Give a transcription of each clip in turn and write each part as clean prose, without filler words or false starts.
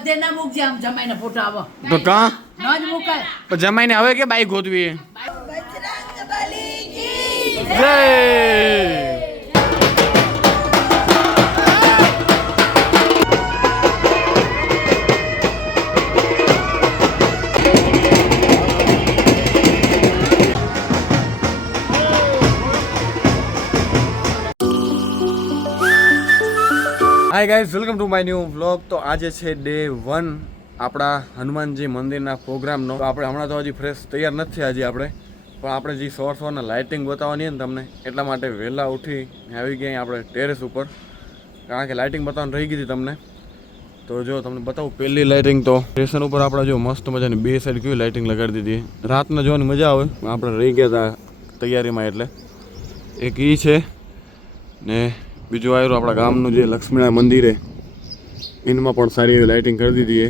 બધે ના મૂકજે આમ જમાઈને ફોટો આવો તો કા ન જ મુકાય પણ જમાઈને હવે કે બાઈક ગોતવી બજરંગબલી કી જય hi guys, welcome to my new vlog. તો આજે છે ડે 1 આપણા હનુમાનજી મંદિરના પ્રોગ્રામનો. તો આપણે હમણાં તો હજી ફ્રેશ તૈયાર નથી થયા હજી આપણે, પણ આપણે જે સવારના લાઇટિંગ બતાવવાની ને તમને, એટલા માટે વહેલા ઉઠી આવી ગયા આપણે ટેરેસ ઉપર, કારણ કે લાઇટિંગ બતાવવાની રહી ગઈ હતી તમને. તો જો તમને બતાવું પહેલી લાઇટિંગ તો સ્ટેશન ઉપર આપણે જો મસ્ત મજાની બે સાઈડ કેવી લાઇટિંગ લગાડી દીધી. રાતના જોવાની મજા આવે, આપણે રહી ગયા હતા તૈયારીમાં. એટલે એક એ છે ને બીજું આવ્યું આપણા ગામનું જે લક્ષ્મીનારાયણ મંદિર છે એમાં પણ સારી એવી લાઇટિંગ કરી દીધી છે.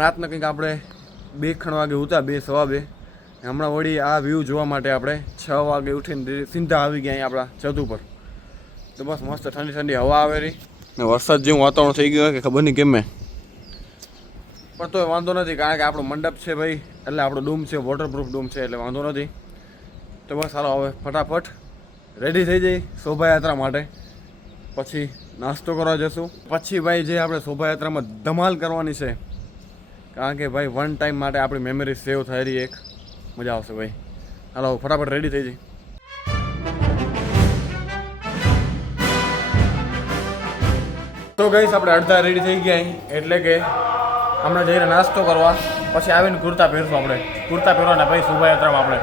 રાતના કંઈક આપણે 2 વાગે ઉતા, 2:15. હમણાં વળી આ વ્યૂ જોવા માટે આપણે 6 વાગે ઉઠીને સીધા આવી ગયા અહીં આપણા છત ઉપર. તો બસ મસ્ત ઠંડી ઠંડી હવા આવે રહી ને વરસાદ જેવું વાતાવરણ થઈ ગયું કે ખબર નહીં કેમ મેં, પણ તોય વાંધો નથી, કારણ કે આપણો મંડપ છે ભાઈ, એટલે આપણો ડૂમ છે, વોટરપ્રૂફ ડૂમ છે, એટલે વાંધો નથી. તો બસ હાલો હવે ફટાફટ રેડી થઈ જઈ શોભાયાત્રા માટે, પછી નાસ્તો કરવા જશું. પછી ભાઈ જે આપણે શોભાયાત્રામાં ધમાલ કરવાની છે, કારણ કે ભાઈ 1 ટાઈમ માટે આપણી મેમરી સેવ થઈ રહી, એક મજા આવશે ભાઈ. હાલો ફટાફટ રેડી થઈ જઈ. તો ગઈશ આપણે અડધા રેડી થઈ ગયા, એટલે કે હમણાં જઈને નાસ્તો કરવા, પછી આવીને કુર્તા પહેરશું. આપણે કુર્તા પહેરવાના ભાઈ શોભાયાત્રામાં આપણે.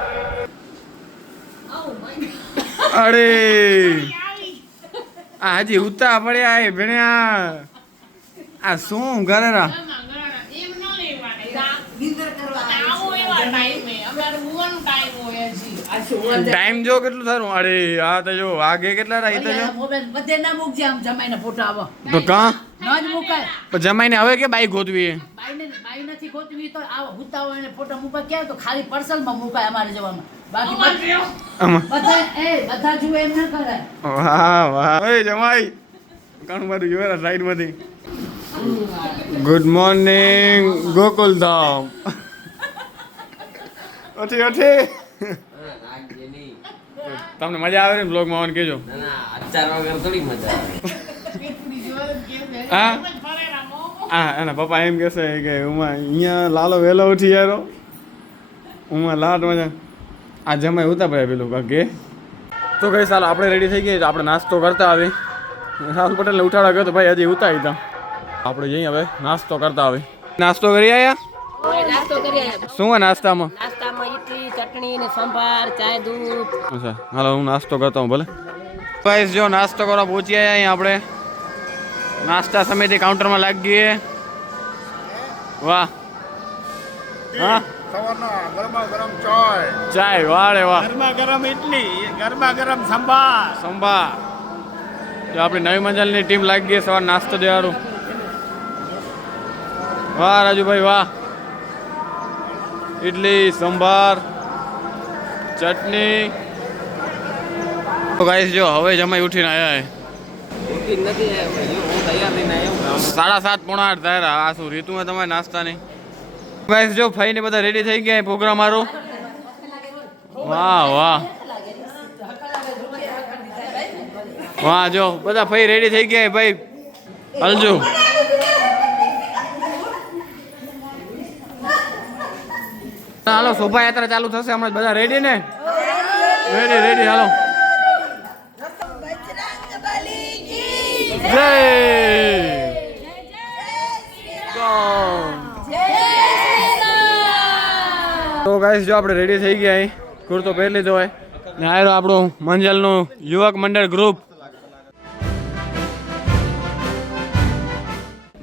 અરે આ હજી ઉતા પડ્યા એ ભણ્યા, આ શું કરે રા ટાઈમ જો કેટલું સારું. અરે આ તો જો વાગે કેટલા રહી તો જો બધે ના મૂકજે આમ જમાઈને ફોટો આવો તો કા ન જ મુકાય. પણ જમાઈને હવે કે બાઈક ગોતવી બાઈ નથી ગોતવી તો આવો હુતા હોય ને ફોટો મુકાય ક્યાં, તો ખાલી પાર્સલમાં મુકાય અમારે જવામાં. બાકી બધા જુએ એમ ના કરાય. વાહ વાહ ઓય જમાઈ કાણ મારું જોરા સાઈડ માંથી. Good morning Gokuldham. ઓઠી ઓઠી તમને મજા આવે ને બ્લોગમાં આવવાનું કેજો. હા હા એના પપ્પા એમ કહેશે કે ઉમા અહીંયા લાલો વહેલો ઉઠી યારો, ઉમા લાટ મજા આ જમાઈ ઉતા પડ્યા પેલું બાકી. તો કઈ સાલ આપણે રેડી થઈ ગઈ, આપણે નાસ્તો કરતા આવી. રાહુલ પટેલને ઉઠાડવા ગયો તો ભાઈ હજી ઉતા હતા. આપણે જઈએ હવે નાસ્તો કરતા આવી. નાસ્તો કરી આવ્યા? શું હોય નાસ્તામાં? ઇડલી, ચટણી ને સંભાર, ચાય, દૂધ. અચ્છા હાલો હું નાસ્તો કરતા હું ભલે. ગાઈસ જો નાસ્તો કરવા પહોંચી આવ્યા અહીં આપણે. નાસ્તા સમિતિ કાઉન્ટરમાં લાગી ગઈ. વાહ હા ગરમા ગરમ ચાય, વાહ રે વાહ. ગરમા ગરમ ઇડલી, ગરમા ગરમ સંભાર. સંભાર. જો આપણી નવી મંજલની ટીમ લાગી ગઈ સવાર નાસ્તો દેવાનું. વાહ રાજુભાઈ વાહ. ઇડલી, સંભાર, ચટણી. તો ગાઈસ જો હવે જમાઈ ઉઠીને આવ્યા. 7:30 પોણા 8 થાય. આ શું રીતુ તમારે નાસ્તા નહીં? ગાઈસ જો ફઈને બધા રેડી થઈ ગયા પ્રોગ્રામ મારો. વાહ વાહ વાહ. જો બધા ફઈ રેડી થઈ ગયા ભાઈ, હલજો. હાલો શોભાયાત્રા ચાલુ થશે હમણાં. બધા રેડી ને? રેડી રેડી હાલો. બજરંગબલી કી જય. તો ગાઈસ જો આપણે રેડી થઈ ગયા, અહીં કુર્તો પહેરી લીધો હોય ને આયરો આપણું મંજલનું યુવક મંડળ ગ્રુપ.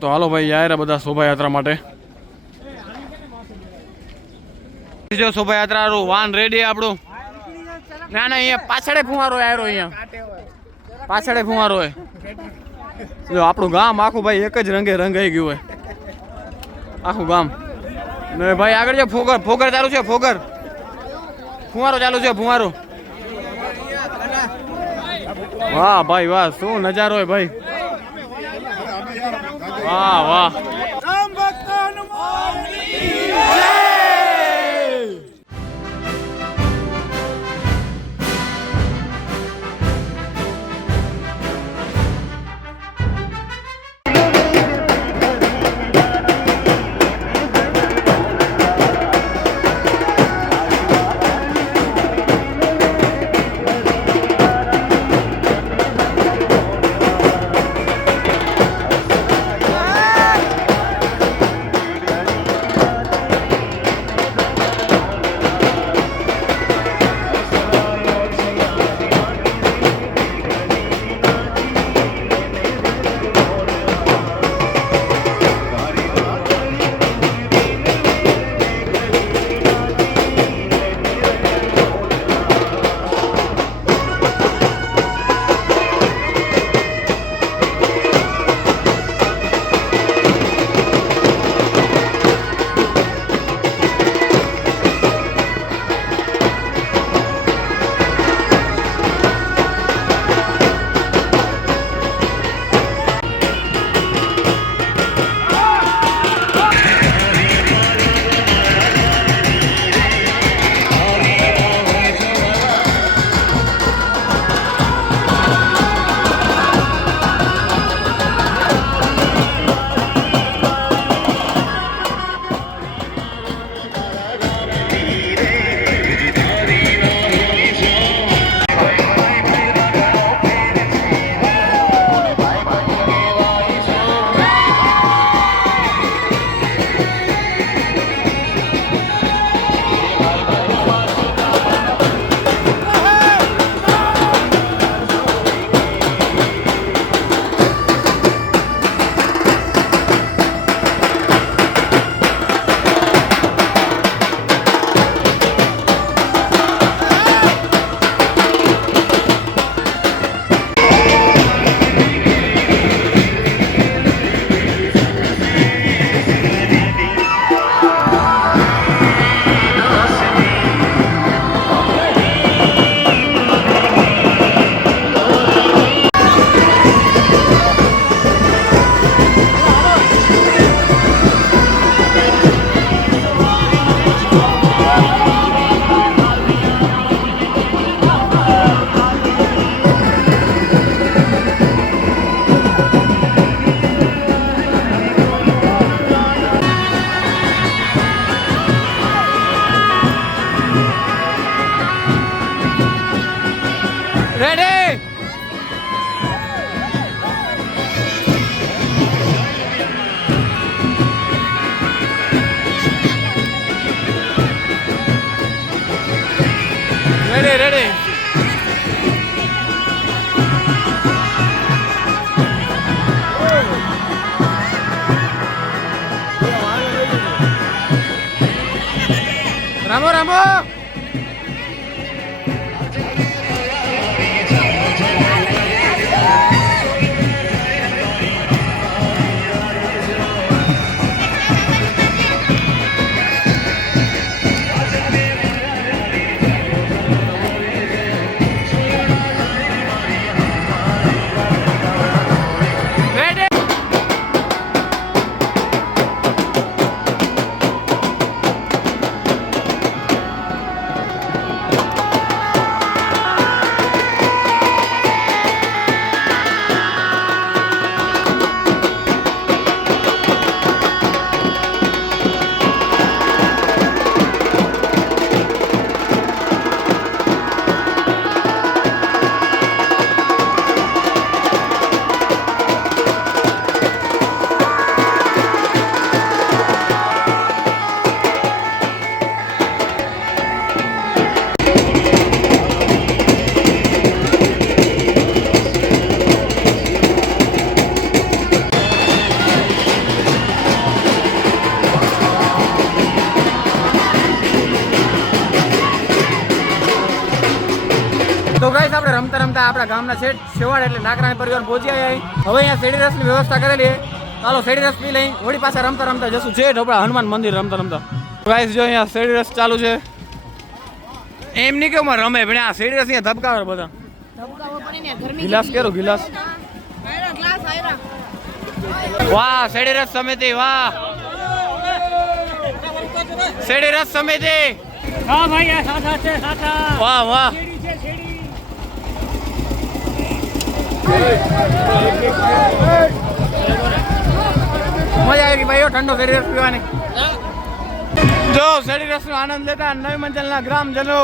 તો હાલો ભાઈ આયરા બધા શોભાયાત્રા માટે. જો શોભાયાત્રા વાન રેડી આપણું. ના ના અહીંયા પાછળે ફુવારો આવ્યો, અહીંયા પાછળે ફુવારો હોય. જો આપણું ગામ આખું ભાઈ એક જ રંગે રંગાઈ ગયું હોય, આખું ગામ. ને ભાઈ આગળ જો ફોગર ફોગર ચાલુ છે, ફોગર ફુવારો ચાલુ છે, ફુવારો. વાહ ભાઈ વાહ, શું નજારો હોય ભાઈ. વાહ વાહ રેડી રેડી રેડી રામો રામો તો ગાઈસ આપણે રમતા રમતા આપણા ગામના છેટ છેવાડે એટલે નાકરાણી પરિવાર પહોંચી આવ્યા. હવે અહીંયા શેરડી રસની વ્યવસ્થા કરેલી છે. ચાલો શેરડી રસ પી લઈ વળી પાછા રમતા રમતા જશું છેટ આપણા હનુમાન મંદિર રમતા રમતા. ગાઈસ જો અહીંયા શેરડી રસ ચાલુ છે. એમ નહીં કે અમારે રમે પણ આ શેરડી રસ અહીંયા ધબકાવે બધા. ગિલાસ કેરો ગિલાસ વાહ શેરડી રસ સમિતિ, વાહ શેરડી રસ સમિતિ, હા ભાઈ આ સાચા છે સાચા. વાહ વાહ. મજા આવી ગઈ ભાઈઓ ઠંડો શેરડી રસ પીવાની. જો શેરડી રસ નો આનંદ લેતા નવી મંજલના ગ્રામજનો.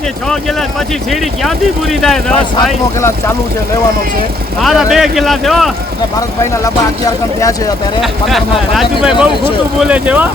છે 6 ગિલાસ પછી સીડી ક્યાંથી પૂરી થાય? 10 ભાઈ 7મો ક્લાસ ચાલુ છે, લેવાનો છે. મારા 2 ગિલાસ છે હો. એટલે ભારતભાઈના લગભગ 11 કણ થયા છે અત્યારે. 15માં રાજુભાઈ બહુ ખોટું બોલે છે હો.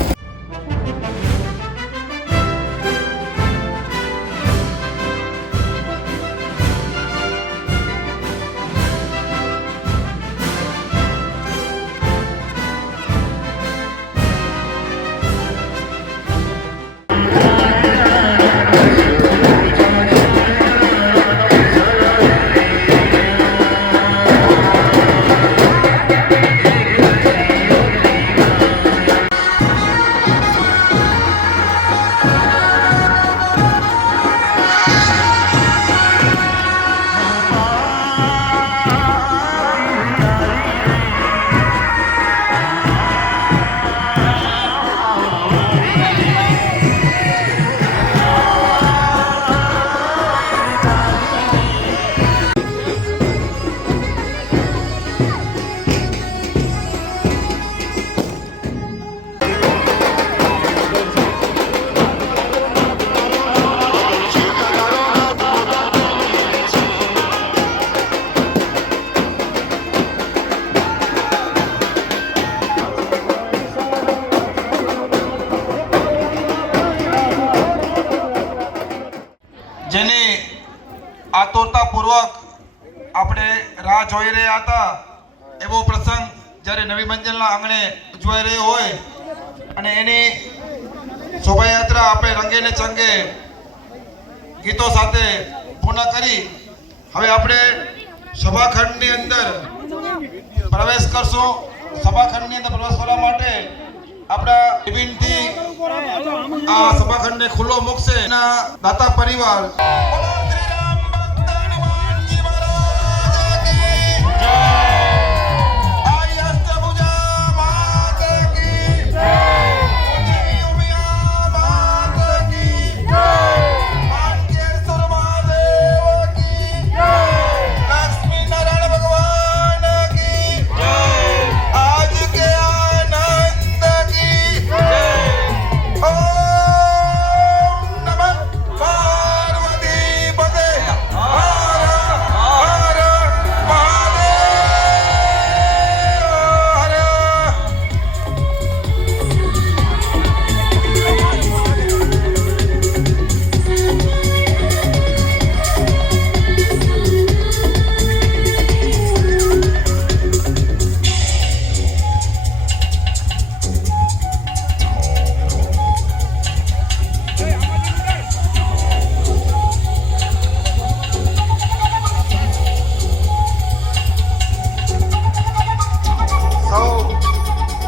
જેની આતુરતાપૂર્વક આપણે રાહ જોઈ રહ્યા હતા એવો પ્રસંગ જ્યારે નવી મંજિલના આંગણે ઉજવાઈ રહ્યો હોય અને એની શોભાયાત્રા આપણે રંગે ને ચંગે ગીતો સાથે પૂર્ણ કરી હવે આપણે સભાખંડની અંદર પ્રવેશ કરશું. સભાખંડની અંદર પ્રવેશ કરવા માટે આપણા વિભિન્નથી આ સભાખંડને ખુલ્લો મૂકશે એના દાતા પરિવાર.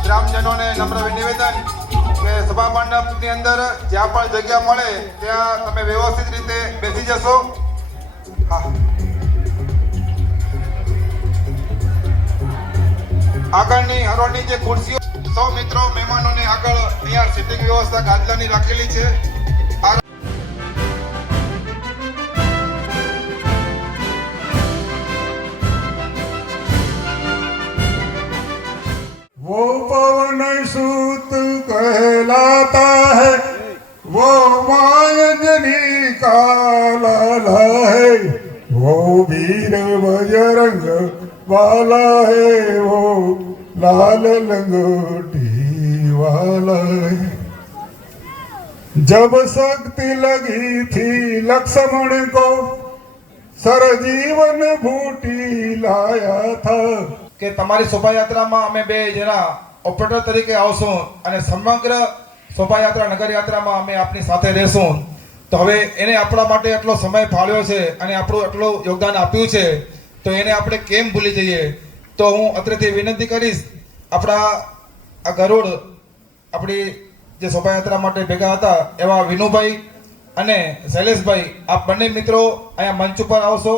ગ્રામજનોને નમ્ર નિવેદન કે સભા મંડપની અંદર જ્યાં પણ જગ્યા મળે ત્યાં તમે વ્યવસ્થિત રીતે બેસી જશો. હા, આગળની હરોળની જે ખુરશીઓ સૌ મિત્રો મહેમાનોને આગળ અહીંયા સિટિંગ વ્યવસ્થા ગાદલાની રાખેલી છે. वो पवन सूत कहलाता है, वो मायजनी का लाला है, वो वीर बजरंग वाला है, वो लाल लंगोटी वाला है. जब शक्ति लगी थी लक्ष्मण को, सरजीवन बूटी लाया था. કે તમારી શોભાયાત્રામાં અમે બે જણા ઓપરેટર તરીકે આવશું અને સમગ્ર શોભાયાત્રા નગરયાત્રામાં અમે આપની સાથે રહેશું. તો હવે એને આપણા માટે આટલો સમય ફાળવ્યો છે અને આપણું આટલું યોગદાન આપ્યું છે, તો એને આપણે કેમ ભૂલી જઈએ. તો હું અત્રેથી વિનંતી કરીશ, આપણા આ ગરુડ આપણી જે શોભાયાત્રા માટે ભેગા હતા એવા વિનુભાઈ અને શૈલેષભાઈ, આપ બંને મિત્રો અહીંયા મંચ ઉપર આવશો.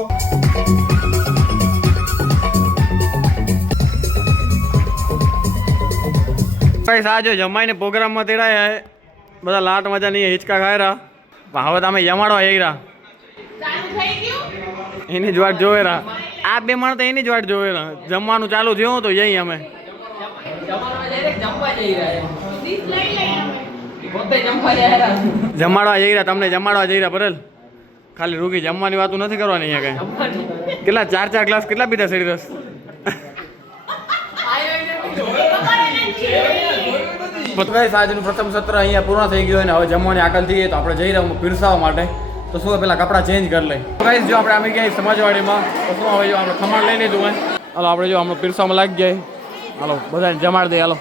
ગાઈસ આ જો જમાઈને પ્રોગ્રામમાં તેડાયા હે, બધા લાટ મજા નહીં હિંચકા ખાય રહ્યા, પણ હવે તમે જમાડવા આવી રહ્યા, એની જ વાટ જોવે રહ્યા. આ બે માણસ તો એની જ વાટ જોવે રહ્યા. જમવાનું ચાલુ થયું તો જઈ અમે જમાડવા જઈ રહ્યા, તમને જમાડવા જઈ રહ્યા. પરેલ ખાલી રૂકી જમવાની વાતો નથી કરવાની અહીંયા કઈ. કેટલા 4 ગ્લાસ કેટલા પીધા શેરી રસ? આજનું પ્રથમ સત્ર અહીંયા પૂર્ણ થઈ ગયું અને હવે જમવાની આકલ થઈ ગઈ, તો આપણે જઈ રહ્યા પીરસાવા માટે. તો શું પેલા કપડાં ચેન્જ કરી લઈ. ગાઈસ જો આપણે આવી ગયા સમાજવાડીમાં, તો શું હવે જો આપણે ખમણ લઈ લીધું હોય. હાલો આપણે જો હમણાં પીરસાવામાં લાગી જાય. હાલો બધાને જમાડ દે. હાલો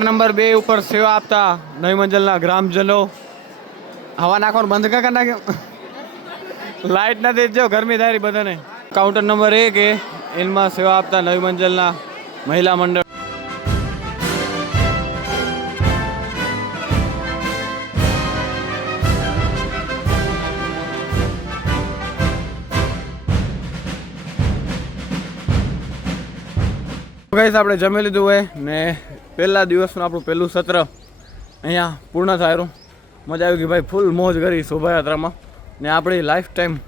નંબર 2 ઉપર સેવા આપતા નવી મંજિલના ગ્રામજનો. હવા નાખવાનું બંધ કરી નાખ્યો, લાઇટ નથી જો ગરમી થાય બધાને. કાઉન્ટર નંબર 1 એમાં સેવા આપતા નવી મંજિલના મહિલા મંડળ. ગાઈસ આપણે જમી લીધું હોય ને પહેલા દિવસનું આપણું પહેલું સત્ર અહીંયા પૂર્ણ થયું. મજા આવી ગઈ ભાઈ, ફૂલ મોજ કરી શોભાયાત્રામાં ને આપણી life time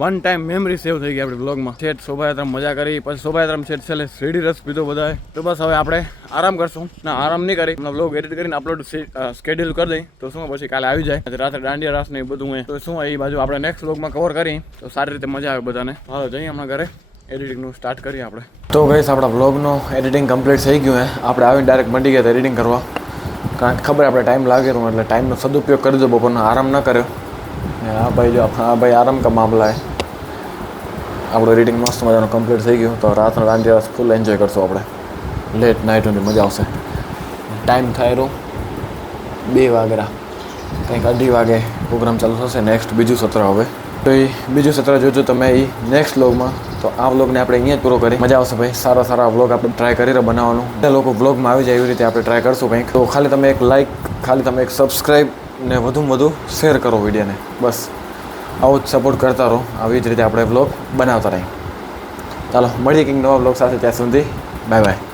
one time memory save થઈ ગઈ આપણી બ્લોગમાં. છેટ શોભાયાત્રામાં મજા કરી, પછી શોભાયાત્રામાં છેટ છેલ્લે શેરડી રસ પીધો બધાએ. તો બસ હવે આપણે આરામ કરશું. ના આરામ નહીં કરી, બ્લોગ એડિટ કરીને અપલોડ સ્કેડ્યુલ કરી દઈ, તો શું પછી કાલે આવી જાય. રાત્રે દાંડિયા રાસ ને એ બધું હોય, તો શું એ બાજુ આપણે નેક્સ્ટ બ્લોગમાં કવર કરી તો સારી રીતે મજા આવે બધાને. હાલો જઈએ હમણાં ઘરે, એડિટિંગનું સ્ટાર્ટ કરીએ આપણે. તો ગઈસ આપણા બ્લોગનો એડિટિંગ કમ્પ્લીટ થઈ ગયું હે. આપણે આવીને ડાયરેક્ટ મંડી ગયા એડિટિંગ કરવા, કારણ કે ખબર આપણે ટાઈમ લાગેલું એટલે ટાઈમનો સદુપયોગ કરી દો. બપોરનો આરામ ન કર્યો. હા ભાઈ જો હા ભાઈ આરામ કા મામલા હે. આપણું એડિટિંગ મસ્ત મજાનું કમ્પ્લીટ થઈ ગયું. તો રાતનો દાંડિયા ફૂલ એન્જોય કરશું આપણે. લેટ નાઇટ સુધી મજા આવશે. ટાઈમ થાય રહ્યો 2 વાગ્યા, કંઈક 2:30 વાગે પ્રોગ્રામ ચાલુ થશે. નેક્સ્ટ બીજું સત્ર હવે. તો એ બીજું સત્ર જોજો તમે એ નેક્સ્ટ બ્લોગમાં. તો આ વ્લોગને આપણે અહીંયા જ પૂરો કરીએ. મજા આવશે ભાઈ, સારા વ્લોગ આપણે ટ્રાય કરી રહ્યા બનાવવાનું. બધા લોકો વ્લોગમાં આવી જાય એવી રીતે આપણે ટ્રાય કરશું કંઈક. તો ખાલી તમે એક લાઇક, ખાલી તમે એક સબસ્ક્રાઈબ ને વધુમાં વધુ શેર કરો વિડીયોને. બસ આવો જ સપોર્ટ કરતા રહો. આવી જ રીતે આપણે વ્લોગ બનાવતા રહીએ. ચાલો મળીએ કંઈક નવા વ્લોગ સાથે. ત્યાં સુધી બાય બાય.